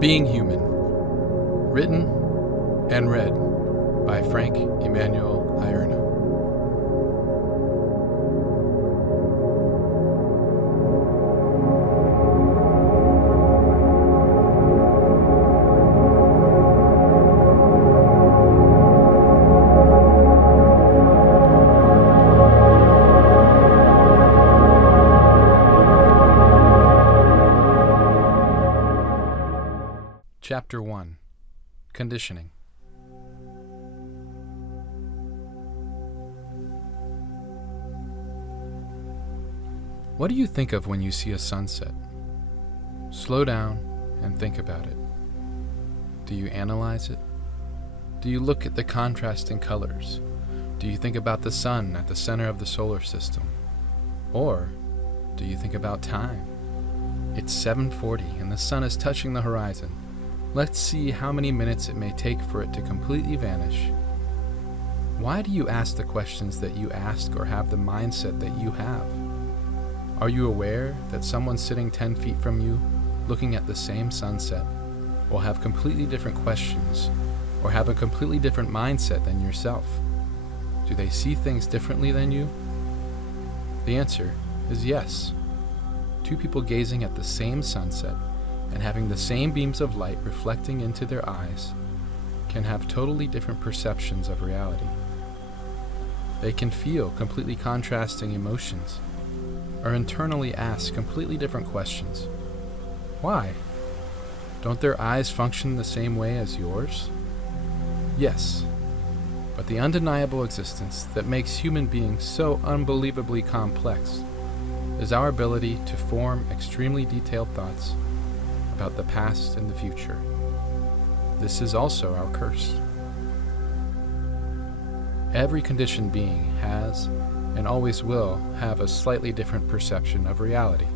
Being Human, written and read by Frank Emanuel Ierna. Chapter 1. Conditioning. What do you think of when you see a sunset? Slow down and think about it. Do you analyze it? Do you look at the contrasting colors? Do you think about the sun at the center of the solar system? Or do you think about time? It's 7:40 and the sun is touching the horizon. Let's see how many minutes it may take for it to completely vanish. Why do you ask the questions that you ask or have the mindset that you have? Are you aware that someone sitting 10 feet from you, looking at the same sunset, will have completely different questions or have a completely different mindset than yourself? Do they see things differently than you? The answer is yes. Two people gazing at the same sunset and having the same beams of light reflecting into their eyes can have totally different perceptions of reality. They can feel completely contrasting emotions or internally ask completely different questions. Why? Don't their eyes function the same way as yours? Yes, but the undeniable existence that makes human beings so unbelievably complex is our ability to form extremely detailed thoughts about the past and the future. This is also our curse. Every conditioned being has and always will have a slightly different perception of reality.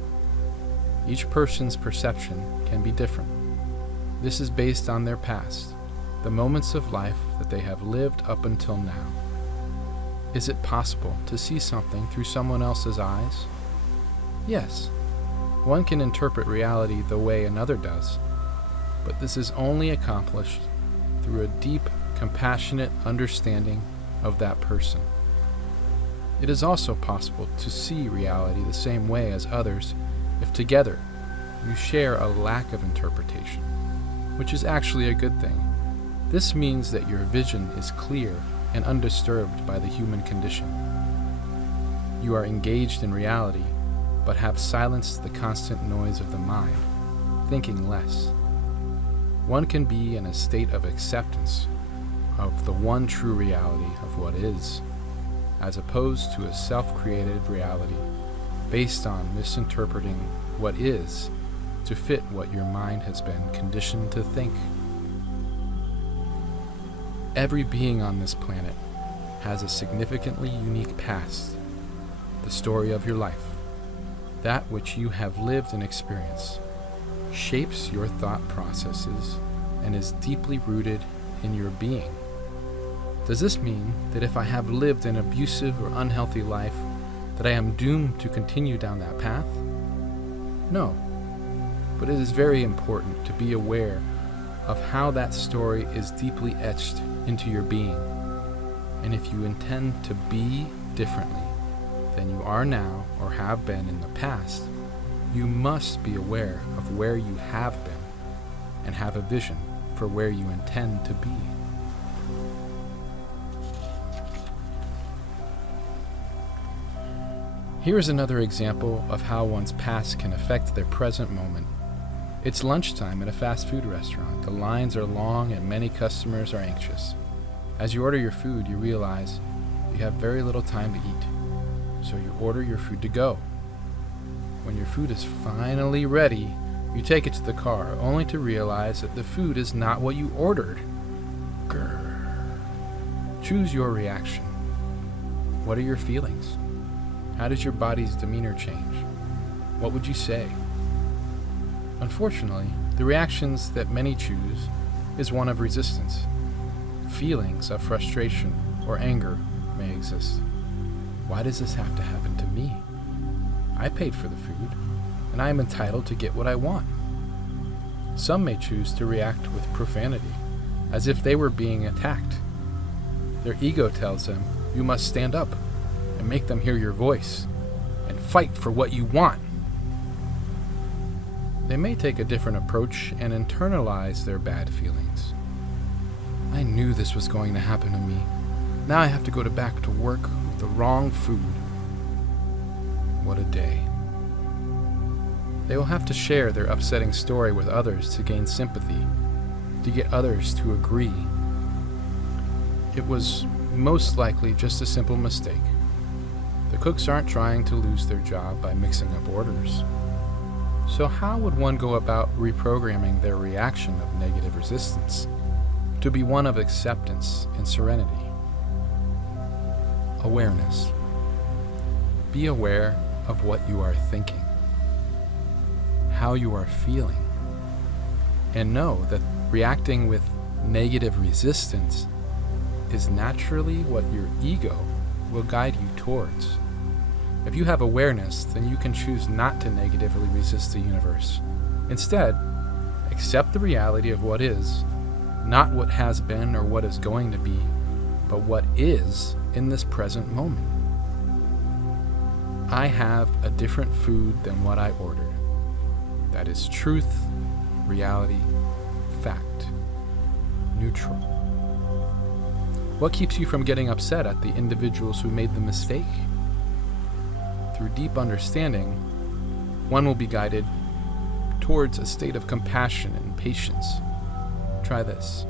Each person's perception can be different. This is based on their past, the moments of life that they have lived up until now. Is it possible to see something through someone else's eyes? Yes. One can interpret reality the way another does, but this is only accomplished through a deep, compassionate understanding of that person. It is also possible to see reality the same way as others if together you share a lack of interpretation, which is actually a good thing. This means that your vision is clear and undisturbed by the human condition. You are engaged in reality, but have silenced the constant noise of the mind, thinking less. One can be in a state of acceptance of the one true reality of what is, as opposed to a self-created reality based on misinterpreting what is to fit what your mind has been conditioned to think. Every being on this planet has a significantly unique past, the story of your life. That which you have lived and experienced shapes your thought processes and is deeply rooted in your being. Does this mean that if I have lived an abusive or unhealthy life, that I am doomed to continue down that path? No, but it is very important to be aware of how that story is deeply etched into your being. And if you intend to be differently than you are now or have been in the past, you must be aware of where you have been and have a vision for where you intend to be. Here is another example of how one's past can affect their present moment. It's lunchtime at a fast food restaurant. The lines are long and many customers are anxious. As you order your food, you realize you have very little time to eat. So you order your food to go. When your food is finally ready, you take it to the car, only to realize that the food is not what you ordered. Grrr. Choose your reaction. What are your feelings? How does your body's demeanor change? What would you say? Unfortunately, the reactions that many choose is one of resistance. Feelings of frustration or anger may exist. Why does this have to happen to me? I paid for the food, and I am entitled to get what I want. Some may choose to react with profanity, as if they were being attacked. Their ego tells them, you must stand up and make them hear your voice and fight for what you want. They may take a different approach and internalize their bad feelings. I knew this was going to happen to me. Now I have to go back to work with the wrong food. What a day. They will have to share their upsetting story with others to gain sympathy, to get others to agree. It was most likely just a simple mistake. The cooks aren't trying to lose their job by mixing up orders. So how would one go about reprogramming their reaction of negative resistance to be one of acceptance and serenity? Awareness. Be aware of what you are thinking, how you are feeling, and know that reacting with negative resistance is naturally what your ego will guide you towards. If you have awareness, then you can choose not to negatively resist the universe. Instead, accept the reality of what is, not what has been or what is going to be, but what is in this present moment. I have a different food than what I ordered. That is truth, reality, fact, neutral. What keeps you from getting upset at the individuals who made the mistake? Through deep understanding, one will be guided towards a state of compassion and patience. Try this.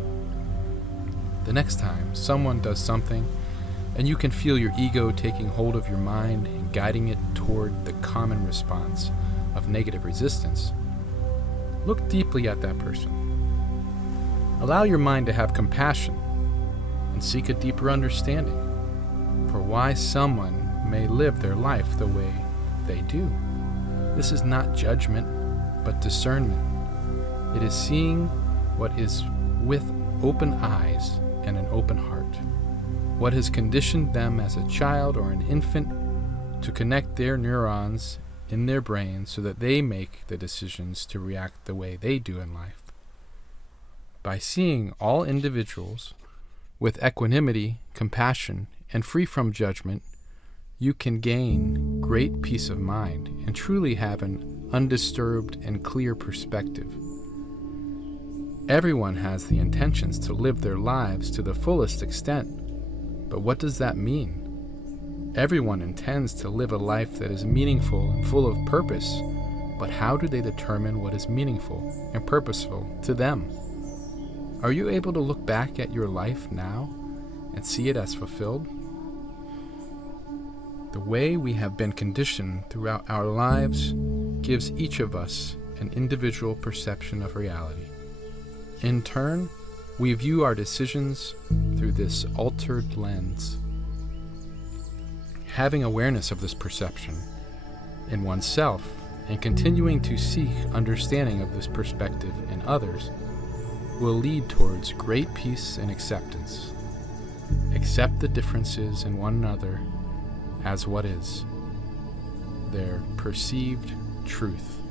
The next time someone does something and you can feel your ego taking hold of your mind and guiding it toward the common response of negative resistance, look deeply at that person. Allow your mind to have compassion and seek a deeper understanding for why someone may live their life the way they do. This is not judgment, but discernment. It is seeing what is with open eyes and an open heart. What has conditioned them as a child or an infant to connect their neurons in their brain so that they make the decisions to react the way they do in life. By seeing all individuals with equanimity, compassion, and free from judgment, you can gain great peace of mind and truly have an undisturbed and clear perspective. Everyone has the intentions to live their lives to the fullest extent, but what does that mean? Everyone intends to live a life that is meaningful and full of purpose, but how do they determine what is meaningful and purposeful to them? Are you able to look back at your life now and see it as fulfilled? The way we have been conditioned throughout our lives gives each of us an individual perception of reality. In turn, we view our decisions through this altered lens. Having awareness of this perception in oneself and continuing to seek understanding of this perspective in others will lead towards great peace and acceptance. Accept the differences in one another as what is, their perceived truth.